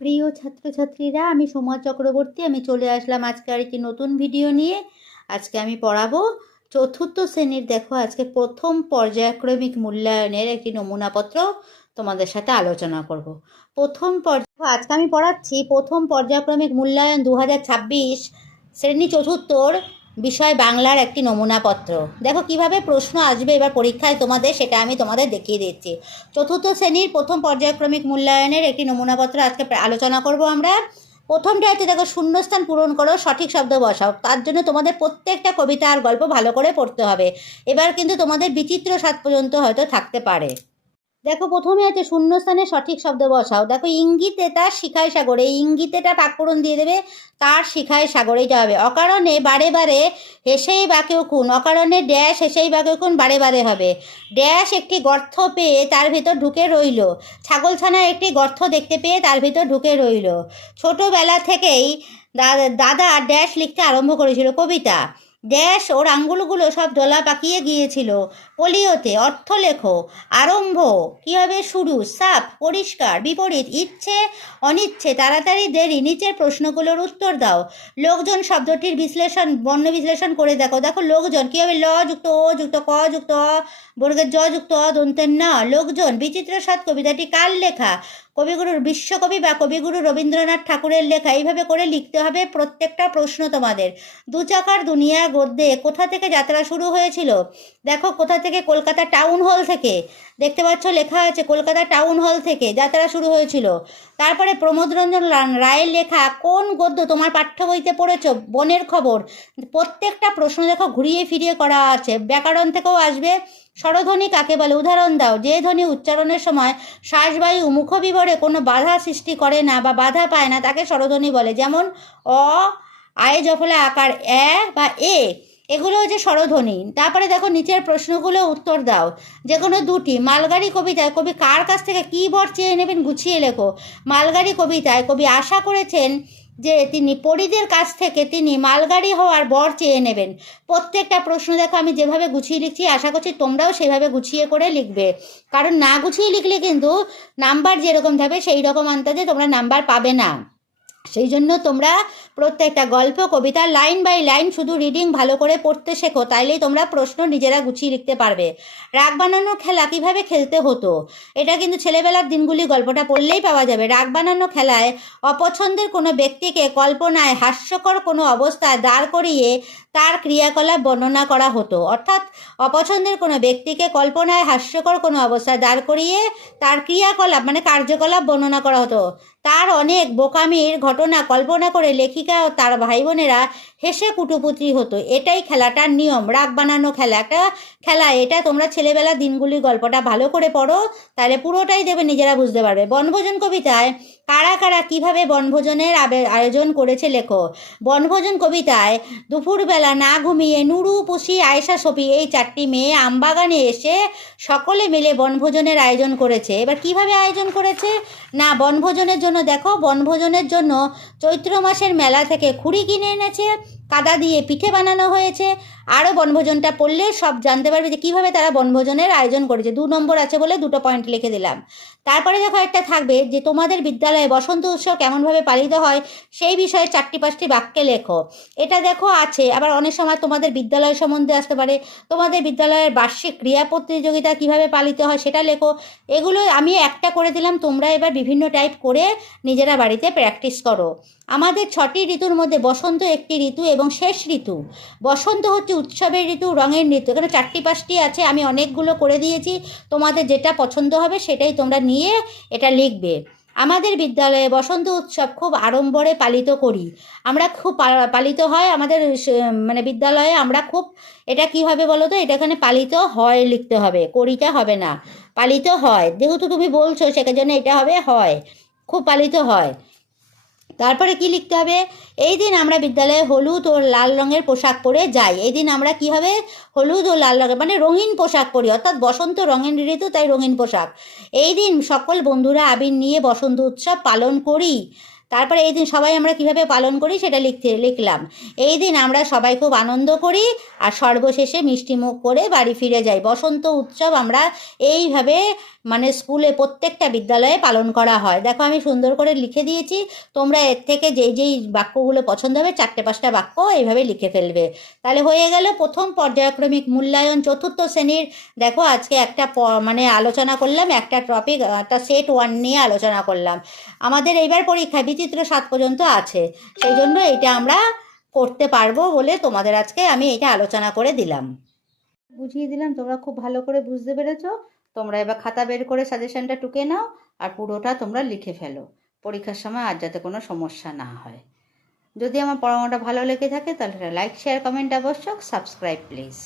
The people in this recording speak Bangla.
প্রিয় ছাত্রছাত্রীরা, আমি সোমা চক্রবর্তী। আমি চলে আসলাম আজকে আর একটি নতুন ভিডিও নিয়ে। আজকে আমি পড়াবো চতুর্থ শ্রেণীর। দেখো, আজকে প্রথম পর্যায়ক্রমিক মূল্যায়নের একটি নমুনাপত্র তোমাদের সাথে আলোচনা করব। আজকে আমি পড়াচ্ছি প্রথম পর্যায়ক্রমিক মূল্যায়ন 2026 শ্রেণী চতুর্থর বিষয় বাংলার একটি নমুনাপত্র। দেখো কিভাবে প্রশ্ন আসবে এবার পরীক্ষায় তোমাদের, সেটা আমি তোমাদের দেখিয়ে দিচ্ছি। চতুর্থ শ্রেণীর প্রথম পর্যায়ক্রমিক মূল্যায়নের একটি নমুনাপত্র আজকে আলোচনা করব আমরা। প্রথমটা হচ্ছে, দেখো, শূন্যস্থান পূরণ করো, সঠিক শব্দ বসাও। তার জন্য তোমাদের প্রত্যেকটা কবিতা আর গল্প ভালো করে পড়তে হবে। এবার কিন্তু তোমাদের বিচিত্র স্বাদ পর্যন্ত হয়তো থাকতে পারে। দেখো, প্রথমে আছে শূন্যস্থানে সঠিক শব্দ বসাও। দেখো, ইঙ্গিতে তার শিখায় সাগরে, এই ইঙ্গিতেটা পাকপূরণ দিয়ে দেবে, তার শিখায় সাগরেই হবে। অকারণে বারে বারে হেসেই বা কেউ খুন, অকারণে ড্যাশ হেসেই বা কেউ খুন বারে বারে হবে। ড্যাশ একটি গর্ত পেয়ে তার ভিতর ঢুকে রইল, ছাগলছানা একটি গর্ত দেখতে পেয়ে তার ভিতর ঢুকে রইল। ছোটোবেলা থেকেই দাদা ড্যাশ লিখতে আরম্ভ করেছিল, কবিতা। ড্যাশ ওর আঙ্গুলগুলো সব দোলা পাকিয়ে গিয়েছিল। পোলিওতে অর্থ লেখো। আরম্ভ কী হবে? শুরু, সাফ, পরিষ্কার, বিপরীত, ইচ্ছে, অনিচ্ছে, তাড়াতাড়ি, দেরি। নিচের প্রশ্নগুলোর উত্তর দাও। লোকজন শব্দটির বিশ্লেষণ, বর্ণ বিশ্লেষণ করে দেখো। দেখো, লোকজন কী হবে? ল যুক্ত ও যুক্ত ক যুক্ত অ, বর্গের জ যুক্ত অ, দন্তের ন। লোকজন। বিচিত্র স্বাদ কবিতাটি কার লেখা? কবিগুরুর, বিশ্বকবি বা কবিগুরু রবীন্দ্রনাথ ঠাকুরের লেখা। এইভাবে করে লিখতে হবে প্রত্যেকটা প্রশ্ন তোমাদের। দু চাকার দুনিয়া গদ্যে কোথা থেকে যাত্রা শুরু হয়েছিল? দেখো, কোথা থেকে? কলকাতা টাউন হল থেকে। দেখতে পাচ্ছ লেখা আছে, কলকাতা টাউন হল থেকে যাত্রা শুরু হয়েছিল। তারপরে প্রমোদ রঞ্জন রায়ের লেখা কোন গদ্য তোমার পাঠ্য বইতে পড়েছো? বনের খবর। প্রত্যেকটা প্রশ্ন দেখো ঘুরিয়ে ফিরিয়ে করা আছে, ব্যাকরণ থেকেও আসবে। স্বরধ্বনি কাকে বলে? উদাহরণ দাও। যে ধ্বনি উচ্চারণের সময় শ্বাসবায়ু মুখবিবরে কোনো বাধা সৃষ্টি করে না বা বাধা পায় না, তাকে স্বরধ্বনি বলে। যেমন অ, আয় জফলা আকার এ বা এ, এগুলো হচ্ছে স্বরধ্বনি। তারপরে দেখো নিচের প্রশ্নগুলো উত্তর দাও, যে কোনো দুটি। মালগাড়ি কবিতায় কবি কার কাছ থেকে কী বর চেয়ে নেবেন? গুছিয়ে লেখো। মালগাড়ি কবিতায় কবি আশা করেছেন যে তিনি পরীদের কাছ থেকে তিনি মালগাড়ি হওয়ার বর চেয়ে নেবেন। প্রত্যেকটা প্রশ্ন দেখো আমি যেভাবে গুছিয়ে লিখছি, আশা করছি তোমরাও সেভাবে গুছিয়ে করে লিখবে। কারণ না গুছিয়ে লিখলে কিন্তু নাম্বার যেরকম থাকবে সেই রকম আন্দাজে তোমরা নাম্বার পাবে না। সেই জন্য তোমরা প্রত্যেকটা গল্প, কবিতা লাইন বাই লাইন শুধু রিডিং ভালো করে পড়তে শেখো, তাইলেই তোমরা প্রশ্ন নিজেরা গুছিয়ে লিখতে পারবে। রাগ বানানো খেলা কিভাবে খেলতে হতো? এটা কিন্তু ছেলেবেলার দিনগুলি গল্পটা পড়লেই পাওয়া যাবে। রাগ বানানো খেলায় অপছন্দের কোনো ব্যক্তিকে কল্পনায় হাস্যকর কোনো অবস্থায় দাঁড় করিয়ে তার ক্রিয়াকলাপ বর্ণনা করা হতো। অর্থাৎ অপছন্দের কোনো ব্যক্তিকে কল্পনায় হাস্যকর কোনো অবস্থায় দাঁড় করিয়ে তার ক্রিয়াকলাপ মানে কার্যকলাপ বর্ণনা করা হতো। তার অনেক বোকামির ঘটনা কল্পনা করে লেখিকা ও তার ভাই বোনেরা হেসে কুটুপুত্রি হতো। এটাই খেলাটার নিয়ম। রাগ বানানো খেলা একটা খেলা, এটা তোমরা ছেলেবেলার দিনগুলির গল্পটা ভালো করে পড়ো, তাহলে পুরোটাই দেবে নিজেরা বুঝতে পারবে। বনভোজন কবিতায় কারা কারা কীভাবে বনভোজনের আয়োজন করেছে লেখো। বনভোজন কবিতায় দুপুরবেলা না ঘুমিয়ে নুরু, পুষি, আয়েশা, সফি এই চারটি মেয়ে আমবাগানে এসে সকলে মিলে বনভোজনের আয়োজন করেছে। এবার কিভাবে আয়োজন করেছে না, বনভোজনের জন্য দেখো, বনভোজনের জন্য চৈত্র মাসের মেলা থেকে খুঁড়ি কিনে এনেছে, কাদা দিয়ে পিঠে বানানো হয়েছে। আরও বনভোজনটা পড়লে সব জানতে পারবে যে কীভাবে তারা বনভোজনের আয়োজন করেছে। 2 নম্বর আছে বলে 2টো পয়েন্ট লিখে দিলাম। তারপরে দেখো একটা থাকবে যে তোমাদের বিদ্যালয়ে বসন্ত উৎসব কেমনভাবে পালিত হয় সেই বিষয়ে 4-5টি বাক্যে লেখো। এটা দেখো আছে। আবার অনেক সময় তোমাদের বিদ্যালয় সম্বন্ধে আসতে পারে, তোমাদের বিদ্যালয়ের বার্ষিক ক্রীড়া প্রতিযোগিতা কীভাবে পালিত হয় সেটা লেখো। এগুলো আমি একটা করে দিলাম, তোমরা এবার বিভিন্ন টাইপ করে নিজেরা বাড়িতে প্র্যাকটিস করো। আমাদের 6টি ঋতুর মধ্যে বসন্ত একটি ঋতু এবং শেষ ঋতু। বসন্ত হচ্ছে উৎসবের ঋতু, রঙের ঋতু। এখানে 4-5টি আছে, আমি অনেকগুলো করে দিয়েছি, তোমাদের যেটা পছন্দ হবে সেটাই তোমরা নিয়ে এটা লিখবে। আমাদের বিদ্যালয়ে বসন্ত উৎসব খুব আড়ম্বরে পালিত করি। আমরা খুব পালিত হয় আমাদের মানে বিদ্যালয়ে, আমরা খুব, এটা কী হবে বলো তো, এটা এখানে পালিত হয় লিখতে হবে, করিটা হবে না, পালিত হয়। যেহেতু তুমি বলছো সেজন্য এটা হবে হয়, খুব পালিত হয়। তারপরে কি লিখতে হবে? এই দিন আমরা বিদ্যালয়ে হলুদ ও লাল রঙের পোশাক পরে যাই। এই দিন আমরা কী হবে? হলুদ ও লাল রঙের মানে রঙিন পোশাক পরি, অর্থাৎ বসন্ত রঙের ঋতু, তাই রঙিন পোশাক। এই দিন সকল বন্ধুরা আবির নিয়ে বসন্ত উৎসব পালন করি। তারপরে এই দিন সবাই আমরা কিভাবে পালন করি সেটা লিখলাম। এই দিন আমরা সবাই খুব আনন্দ করি আর সর্বশেষে মিষ্টিমুখ করে বাড়ি ফিরে যাই। বসন্ত উৎসব আমরা এইভাবে মানে স্কুলে প্রত্যেকটা বিদ্যালয়ে পালন করা হয়। দেখো আমি সুন্দর করে লিখে দিয়েছি, তোমরা এর থেকে যেই বাক্যগুলো পছন্দ হবে 4-5টা বাক্য এইভাবে লিখে ফেলবে। তাহলে হয়ে গেল প্রথম পর্যায়ক্রমিক মূল্যায়ন চতুর্থ শ্রেণীর। দেখো আজকে একটা মানে আলোচনা করলাম, একটা টপিক, একটা সেট 1 নিয়ে আলোচনা করলাম। আমাদের এইবার পরীক্ষায় বিচিত্র 7 পর্যন্ত আছে, সেই জন্য এটা আমরা করতে পারবো বলে তোমাদের আজকে আমি এটা আলোচনা করে দিলাম, বুঝিয়ে দিলাম। তোমরা খুব ভালো করে বুঝতে পেরেছো। তোমরা এবার খাতা বের করে সাজেশনটা টুকে নাও আর পুরোটা তোমরা লিখে ফেলো পরীক্ষার সময়, আর যাতে কোনো সমস্যা না হয়। যদি আমার পড়ানোটা ভালো লেগে থাকে তাহলে লাইক শেয়ার কমেন্ট আবশ্যক, সাবস্ক্রাইব প্লিজ।